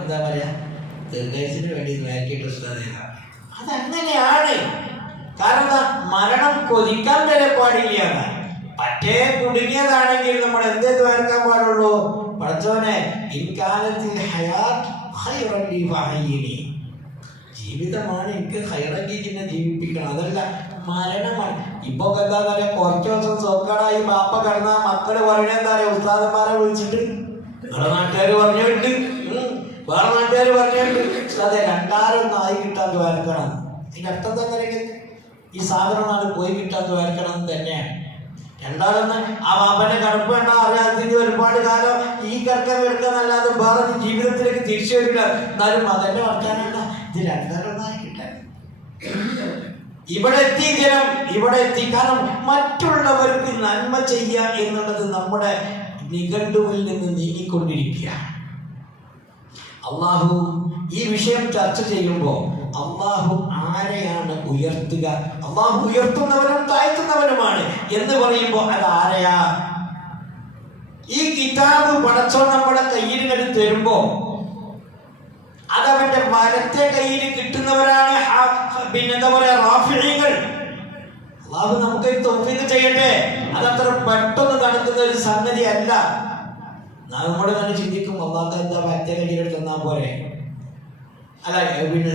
എന്താ പറയാ, ദീർഘായുസിന് വേണ്ടി നോക്കിയിട്ട് അതങ്ങനെയാണ്. കാരണം മരണം കൊതിക്കാൻ വരെ പാടില്ല. പറ്റേ കുടുങ്ങിയതാണെങ്കിൽ നമ്മൾ എന്തേ ദ്വാരക്കാൻ പാടുള്ളൂ? പടച്ചോനെ ഇൻകാലത്തിൽ ജീവിതമാണ് എനിക്ക് ഹൈറങ്കിനെ ജീവിപ്പിക്കണം, അതല്ല മരണമാണ്. ഇപ്പൊ എന്താ പറയാ, കുറച്ചു ദിവസം സോക്കടായി ബാപ്പ കിടന്ന മക്കള് പറയണ എന്താ പറയാ, ഉസ്താദന്മാരെ വിളിച്ചിട്ട് നിങ്ങളുടെ നാട്ടുകാര് പറഞ്ഞിട്ട് വേറെ നാട്ടുകാർ പറഞ്ഞിട്ട് അതെ രണ്ടാരൊന്നും ആയി കിട്ടാൻ ദ്വാരക്കണം. അതിന്റെ അർത്ഥം തന്നെ ഈ സാധനമാണ് പോയി കിട്ടാൻ ദ്വാരക്കണം തന്നെയാണ്. രണ്ടാളൊന്ന് ആ ബാപ്പന്റെ കടുപ്പ് വേണ്ട അറിയാതെ ഒരുപാട് കാലം ഈ കിടക്കുന്നല്ലാതെ വേറെ ജീവിതത്തിലേക്ക് തിരിച്ചു വരില്ല. എന്നാലും മകന്റെ വർത്താനല്ല, ഇത് രണ്ടാരൊന്നായി കിട്ടാൻ ഇവിടെ എത്തി ജനം, ഇവിടെ എത്തി. കാരണം മറ്റുള്ളവർക്ക് നന്മ ചെയ്യുക എന്നുള്ളത് നമ്മുടെ നിഘണ്ടുവിൽ നിന്ന് നീങ്ങിക്കൊണ്ടിരിക്കുക. അള്ളാഹു ഈ വിഷയം ചർച്ച ചെയ്യുമ്പോൾ അള്ളാഹു ആരെയാണ് ഉയർത്തുക? അള്ളാഹു ഉയർത്തുന്നവനും താഴ്ത്തുന്നവനുമാണ് എന്ന് പറയുമ്പോൾ അത് ആരെയാ? ഈ കിതാബ് പടച്ചോ നമ്മുടെ കയ്യിൽ തരുമ്പോ അതവന്റെ വലത്തെ കയ്യിൽ കിട്ടുന്നവരാണ് എന്താ പറയാ റാഫിഈകൾ. അള്ളാഹു നമുക്ക് തൗഫീഖ് ചെയ്യട്ടെ. അതത്ര പെട്ടെന്ന് നടക്കുന്ന ഒരു സംഗതി അല്ല. നമ്മൾ തന്നെ ചിന്തിക്കും, അള്ളാഹ് എന്താ വലത്തെ കയ്യിലെടുത്ത് തന്നാ പോരെ, അല്ല പിന്നെ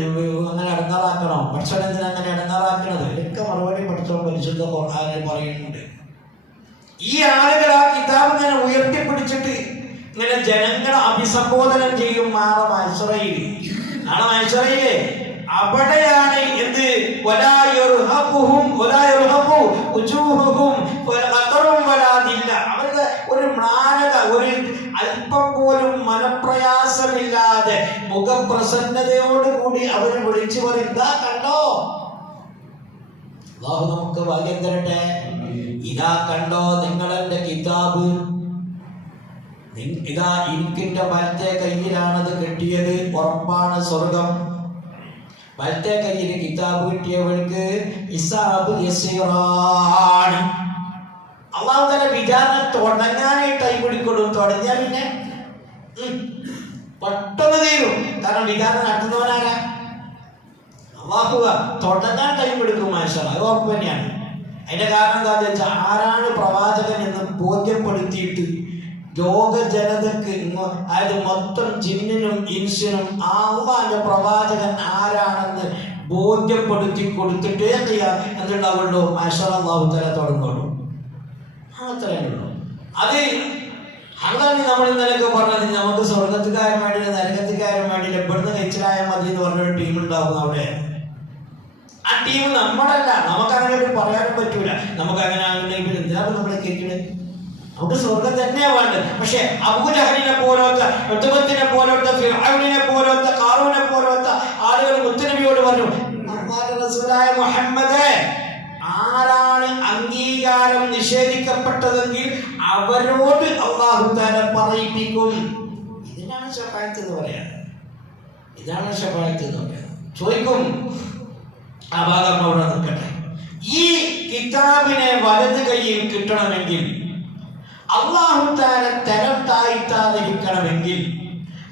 അങ്ങനെ അടങ്ങാറാക്കണോ? പഠിച്ചോൻ എന്തിനാ അങ്ങനെ അടങ്ങാറാക്കണത്? ഒക്കെ മറുപടി പഠിച്ചോൻ പരിശുദ്ധ ഖുർആനിൽ പറയുന്നുണ്ട്. ഈ ആളുകൾ ആ കിതാബ് ഇങ്ങനെ ഉയർത്തിപ്പിടിച്ചിട്ട് ഇങ്ങനെ ജനങ്ങളെ അഭിസംബോധന ചെയ്യും. നാളെ മഹ്ശറയില് അവിടെയാണ് എന്ത് അവരുടെ ഒരു മ്ലാനത, ഒരു അല്പം പോലും മനപ്രയാസമില്ലാതെ മുഖപ്രസന്നതയോടുകൂടി അവര് വിളിച്ചു പറയും, ഇതാ കണ്ടോ, അല്ലാഹു നമുക്ക് ഭാഗ്യം തരട്ടെ, ഇതാ കണ്ടോ നിങ്ങളെന്റെ കിതാബ്, ഇതാ എനിക്കിന്റെ വലത്തെ കയ്യിലാണത് കിട്ടിയത്, ഉറപ്പാണ് സ്വർഗം. വലത്തെ കയ്യിൽ കിതാബ് കിട്ടിയവർക്ക് ഹിസാബ് യസീറാണ്. അള്ളാഹു തന്നെ വിചാരണ തുടങ്ങാനായിട്ട് ടൈം പിടിക്കൊള്ളും. തുടങ്ങിയാൽ പിന്നെ പെട്ടെന്ന് തീരും. കാരണം വിചാരണ നടത്തുന്നവനാരാ? അള്ളാഹു. തുടങ്ങാൻ ടൈം എടുക്കും മനുഷ്യർ, അത് ഉറപ്പ് തന്നെയാണ്. അതിന്റെ കാരണം എന്താണെന്ന് വെച്ചാൽ ആരാണ് പ്രവാചകൻ എന്ന് ബോധ്യപ്പെടുത്തിയിട്ട് ലോക ജനതക്ക്, അതായത് മൊത്തം ജിന്നിനും ഇൻസിനും അള്ളാന്റെ പ്രവാചകൻ ആരാണെന്ന് ബോധ്യപ്പെടുത്തി കൊടുത്തിട്ട് എന്ത് ചെയ്യാം എന്തുണ്ടാവുള്ളൂ? മാഷാ അല്ലാഹു തആല തുടങ്ങുള്ളൂ. അത്രയുള്ളൂ. അത് അതാണ് നമ്മൾ ഇന്നലെയൊക്കെ പറഞ്ഞത്. നമുക്ക് സ്വർഗത്തുകാരൻ വേണ്ടിയില്ല, നരകത്തുകാരൻ വേണ്ടിയില്ല, ഇവിടുന്ന് കഴിച്ചിലായാൽ മതി എന്ന് പറഞ്ഞൊരു ടീം ഉണ്ടാവും അവിടെ. ആ ടീം നമ്മളല്ല. നമുക്ക് അങ്ങനെ പറയാനും പറ്റൂല. നമുക്ക് അങ്ങനെ ആണെങ്കിൽ എന്തിനാണ് നമ്മൾ കേൾക്കുന്നത്? നമുക്ക് സ്വർഗം തന്നെയാ വേണ്ടത്. പക്ഷെ അബൂജഹലിനെ പോലത്തെ, ഉത്ബത്തിനെ പോലത്തെ, ഫിർഔനിനെ പോലത്തെ, ഖാറൂനെ പോലത്തെ ആളുകൾ മുത്തനബിയോട് പറഞ്ഞു, റസൂലായ മുഹമ്മദേ, ആരാണ് അംഗീകാരം നിഷേധിക്കപ്പെട്ടതെങ്കിൽ അവരോട് അല്ലാഹു തആല പറയിപ്പിക്കും. ഇതിനാണ് ശഫാഅത്ത് എന്ന് പറയുന്നത്. ഇതാണ് ശഫാഅത്ത് എന്ന് പറയുന്നത്. ചോദിക്കും, ആ ഭാഗം അവിടെ നിൽക്കട്ടെ. ഈ കിതാബിനെ വലത് കയ്യിൽ കിട്ടണമെങ്കിൽ, അല്ലാഹു തആല തരം താഴ്ത്താതിരിക്കണമെങ്കിൽ,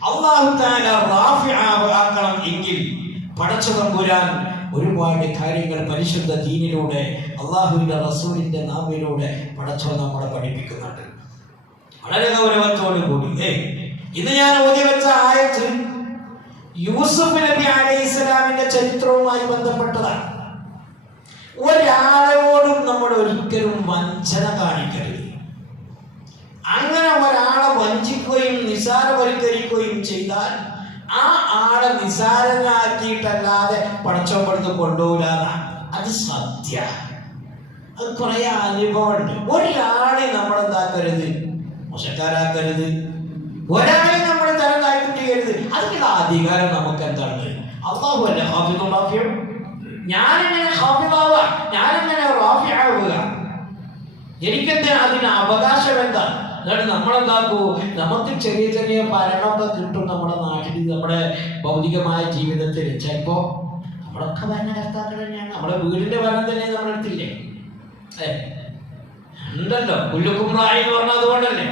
അല്ലാഹു തആല റാഫിആക്കണം എങ്കിൽ പടച്ചതമ്പുരാൻ ഒരുപാട് കാര്യങ്ങൾ പരിശുദ്ധ ദീനിലൂടെ അല്ലാഹുവിന്റെ റസൂലിന്റെ നാവിലൂടെ പടച്ചോ നമ്മളെ പഠിപ്പിക്കുന്നുണ്ട്. വളരെ ഗൗരവത്തോടു കൂടി ഇന്ന് ഞാൻ ഓതി വെച്ച ആയത്ത് യൂസുഫ് നബി അലൈഹിസ്സലാമിന്റെ ചരിത്രവുമായി ബന്ധപ്പെട്ടതാണ്. ഒരാളോടും നമ്മൾ ഒരിക്കലും വഞ്ചന കാണിക്കരുത്. അങ്ങനെ ഒരാളെ വഞ്ചിക്കുകയും നിസാരവൽക്കരിക്കുകയും ചെയ്താൽ ആ ആളെ നിസാരനാക്കിയിട്ടല്ലാതെ പടച്ചോപ്പെടുത്ത് കൊണ്ടുപോകാനാണ്. അത് സത്യ. അത് കുറെ അനുഭവമുണ്ട്. ഒരാളെ നമ്മളെന്താക്കരുത്, മോശക്കാരാക്കരുത്. ഒരാളെ നമ്മൾ തരം താഴ്ത്തി ചെയ്യരുത്. അതിനുള്ള അധികാരം നമുക്ക് എന്താണ്? അല്ലാഹു അല്ല ഹാഫിദുൽ റാഫിഉ. ഞാനെങ്ങനെ ഹാഫിദാവുക? ഞാനെങ്ങനെ റാഫിആവുക? എനിക്കെന്താ അതിന് അവകാശം? എന്താ? എന്നിട്ട് നമ്മളെന്താക്കൂ? നമുക്ക് ചെറിയ ചെറിയ ഭരണമൊക്കെ കിട്ടും നമ്മുടെ നാട്ടിൽ, നമ്മുടെ ഭൗതികമായ ജീവിതത്തിൽ. ചിലപ്പോ നമ്മളൊക്കെ ഭരണകർത്താക്കൾ തന്നെയാണ്. നമ്മുടെ വീടിന്റെ ഭരണം തന്നെ നമ്മളെടുത്തില്ലേ? ഉണ്ടല്ലോ, കുല്ലുക്കും റാഇ എന്ന് പറഞ്ഞത് അതുകൊണ്ടല്ലേ.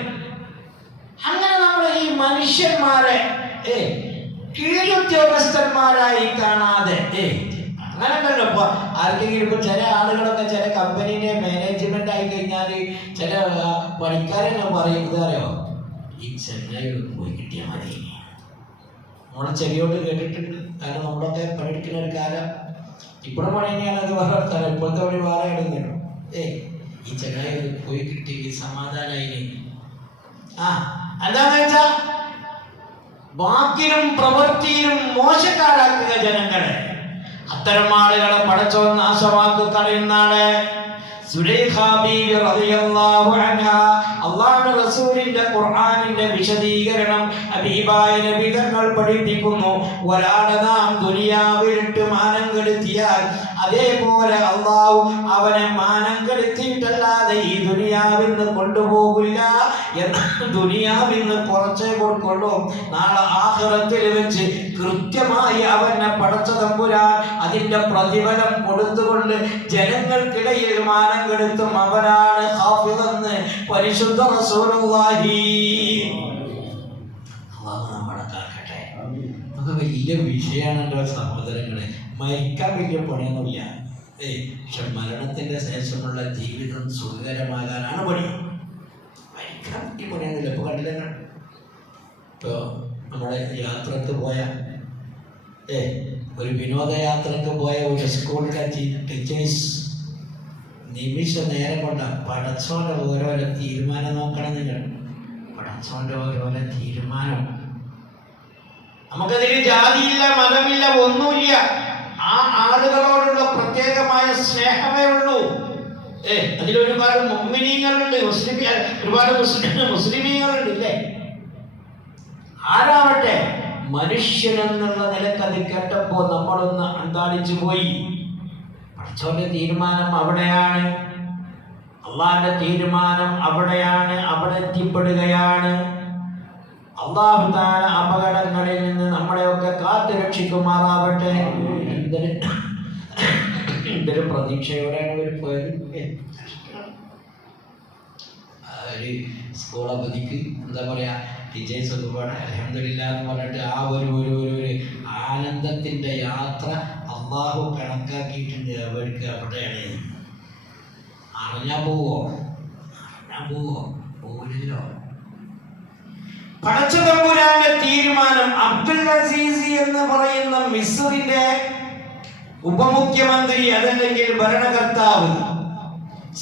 അങ്ങനെ നമ്മൾ ഈ മനുഷ്യന്മാരെ കീഴുദ്യോഗസ്ഥന്മാരായി കാണാതെ അങ്ങനെ ഉണ്ടല്ലോ. ഇപ്പൊ ആർക്കെങ്കിലും ഇപ്പൊ ചില ആളുകളൊക്കെ ചില കമ്പനീന്റെ മാനേജ്മെന്റ് ആയി കഴിഞ്ഞാൽ ചില പണിക്കാരെന്നെ പറയുന്നത് അറിയോ, ഈ ചെന്നൈ പോയി കിട്ടിയാൽ മതി. നമ്മളെ ചെവിയോട് കേട്ടിട്ടുണ്ട്. കാരണം നമ്മളൊക്കെ പണിയെടുക്കുന്ന ഒരു കാലം ഇപ്പോഴും പണി തന്നെയാണ്. അത് വേറെ സ്ഥലം, ഇപ്പോഴത്തെ പണി വേറെ ഇടുന്നല്ലോ. ഈ ചെന്നൈ പോയി കിട്ടി സമാധാനായി. എന്താന്ന് വെച്ചാ വാക്കിലും പ്രവൃത്തിയിലും മോശക്കാരാക്കുക ജനങ്ങളെ. അത്തരം ആളുകളെ പടച്ചോൻ നാശമാക്കി കളയുന്നാണ്. സുലൈഖാ ബീവി റളിയല്ലാഹു അൻഹാ അല്ലാഹുവിന്റെ റസൂലിന്റെ ഖുർആനിന്റെ വിശദീകരണം ഹബീബായ നബി തങ്ങൾ പഠിപ്പിക്കുന്നു. ഒരാളെ നാം ദുനിയാവിലിട്ട് മാനം കെടുത്തിയാൽ അതേപോലെ അല്ലാഹു അവനെ മാനം കെടുത്തിയിട്ടല്ലാതെ ഈ ദുനിയാവിൽ നിന്ന് കൊണ്ടുപോകില്ല. എന്നാൽ ദുനിയാവിൽ നിന്ന് കുറച്ചേ കൊടുക്കുള്ളൂ. നാളെ ആഖിറത്തിൽ വെച്ച് കൃത്യമായി അവനെ പടച്ച തമ്പുരാൻ അതിന്റെ പ്രതിഫലം കൊടുത്തുകൊണ്ട് ജനങ്ങൾക്കിടയിൽ മാനം കെടുത്തും. അവനാണ് ഹാഫിളെന്ന് പരിശുദ്ധ റസൂലുള്ളാഹി. അല്ലാഹു നമ്മളെ കാക്കട്ടെ. അത് വലിയ വിഷയമാണ് സഹോദരങ്ങളെ. മരിക്കാൻ വലിയ പണിയൊന്നുമില്ല. പക്ഷെ മരണത്തിന്റെ ശേഷമുള്ള ജീവിതം സുഖകരമാകാനാണ് പണി. മരിക്കാൻ വലിയ പണിയൊന്നുമില്ല. ഇപ്പൊ കണ്ടില്ല, ഇപ്പൊ നമ്മുടെ യാത്രക്ക് പോയ ഒരു വിനോദയാത്രക്ക് പോയ ഒരു സ്കൂളിലെ ടീച്ചേഴ്സ് നിമിഷ നേരം കൊണ്ട് പടച്ചോന്റെ ഓരോരോ തീരുമാനം നോക്കണം. നിങ്ങൾ പടച്ചോന്റെ ഓരോരോ തീരുമാനം. നമുക്കതിന് ജാതിയില്ല, മതമില്ല, ഒന്നുമില്ല. ആ ആളുകളോടുള്ള പ്രത്യേകമായ സ്നേഹമേ ഉള്ളൂ. അതിലൊരുപാട് മുഅ്മിനീങ്ങളുണ്ട്, ഒരുപാട് മുസ്ലിമീങ്ങളുണ്ട് ഇല്ലേ? ആരാവട്ടെ മനുഷ്യനെന്നുള്ള നിലക്ക് അത് കേട്ടപ്പോ നമ്മളൊന്ന് അന്താളിച്ചു പോയി. പടച്ചോന്റെ തീരുമാനം അവിടെയാണ്, അള്ളാന്റെ തീരുമാനം അവിടെയാണ്, അവിടെ എത്തിപ്പെടുകയാണ്. അല്ലാഹു തആല അപകടങ്ങളിൽ നിന്ന് നമ്മളെയൊക്കെ കാത്തു രക്ഷിക്കുമാറാവട്ടെ. എന്തൊരു പ്രതീക്ഷയോടെയാണ് ഇവർ പോയത്. ഒരു സ്കൂൾ അവധിക്ക് എന്താ പറയാ, ടീച്ചേഴ്സ് ഒരുപാട് അൽഹംദുലില്ലാ എന്ന് പറഞ്ഞിട്ട് ആ ഒരു ആനന്ദത്തിന്റെ യാത്ര അള്ളാഹു കണക്കാക്കിയിട്ടുണ്ട്. അവർക്ക് അവിടെയാണ്. അറിഞ്ഞാ പോവോ? പോവില്ലല്ലോ. പടച്ച തമ്പുരാന്റെ തീരുമാനം. അബ്ദുൽ അസീസ് എന്ന് പറയുന്ന മിസ്രിന്റെ ഉപമുഖ്യമന്ത്രി, അതല്ലെങ്കിൽ ഭരണകർത്താവ്,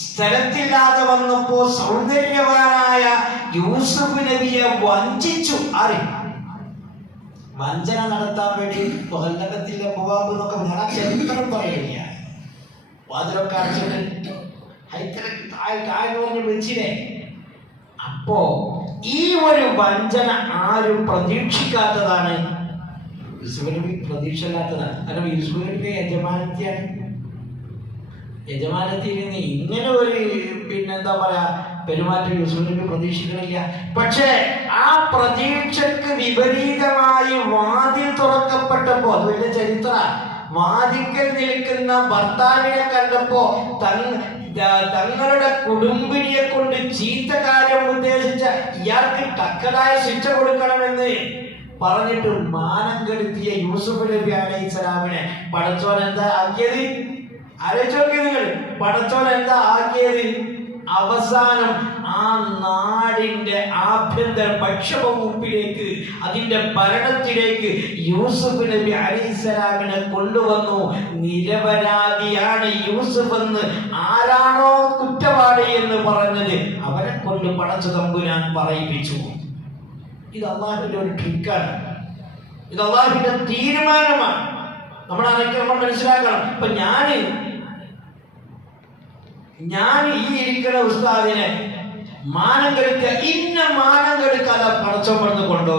സ്ഥലത്തില്ലാതെ വന്നപ്പോ സൗന്ദര്യവാനായ യൂസുഫ് നബിയെ വഞ്ചിച്ചു. വഞ്ചന നടത്താൻ വേണ്ടി കൊല്ലകത്തിലെ ബുവാബ് എന്നൊക്കെ ഞാൻ ചരിത്രം പറയുക. വാതിലൊക്കെ അടച്ചിട്ട് വിളിച്ചില്ലേ. അപ്പോ ഈ ഒരു വഞ്ചന ആരും പ്രതീക്ഷിക്കാത്തതാണ്. യൂസുഫ് നബി പ്രതീക്ഷയില്ലാത്തതാണ്. കാരണം യൂസുഫ് നബി യജമാനത്തിൽ നിന്ന് ഇങ്ങനെ ഒരു പിന്നെന്താ പറയാ പെരുമാറ്റം യൂസുഫ് നബി പ്രതീക്ഷിക്കണില്ല. പക്ഷേ ആ പ്രതീക്ഷക്ക് വിപരീതമായി വാതിൽ തുറക്കപ്പെട്ടപ്പോ, അത് വലിയ ചരിത്ര, വാതിക്കൽ നിൽക്കുന്ന ഭർത്താവിനെ കണ്ടപ്പോ തങ്ങളുടെ കുടുംബിനിയെ കൊണ്ട് ചീത്ത കാര്യം ഉദ്ദേശിച്ച ഇയാൾക്ക് തക്കതായ ശിക്ഷ കൊടുക്കണമെന്ന് പറഞ്ഞിട്ട് മാനം കെടുത്തിയ യൂസുഫ് നബി അലൈഹിസ്സലാമിനെ പടച്ചോൻ എന്താ ആക്കിയത്? ആലോചിച്ചോക്കെ നിങ്ങൾ. പടച്ചോൻ എന്താ ആക്കിയത്? അവസാനം ആ നാടിന്റെ ആഭ്യന്തര ഭക്ഷ്യവകുപ്പിലേക്ക്, അതിന്റെ ഭരണത്തിലേക്ക് യൂസുഫ് നബി അലൈഹിസ്സലാമിനെ കൊണ്ടുവന്നു. നിരപരാധിയാണ് യൂസുഫ് എന്ന് ആരാണോ കുറ്റവാളി എന്ന് പറഞ്ഞത് അവരെ കൊണ്ട് പടച്ച തമ്പുരാൻ പറയിപ്പിച്ചു. ഇത് അള്ളാഹുവിന്റെ ഒരു ട്രിക്കാണ്. ഇത് അള്ളാഹുവിന്റെ തീരുമാനമാണ്. നമ്മൾ അതൊക്കെ നമ്മൾ മനസ്സിലാക്കണം. ഇപ്പൊ ഞാൻ ഈ ഇരിക്കുന്ന ഉസ്താദിനെ മാനം കെടുക്കുക, ഇന്ന മാനം കെടുക്കാതെ പടച്ചോൻ കൊണ്ടുപോകും.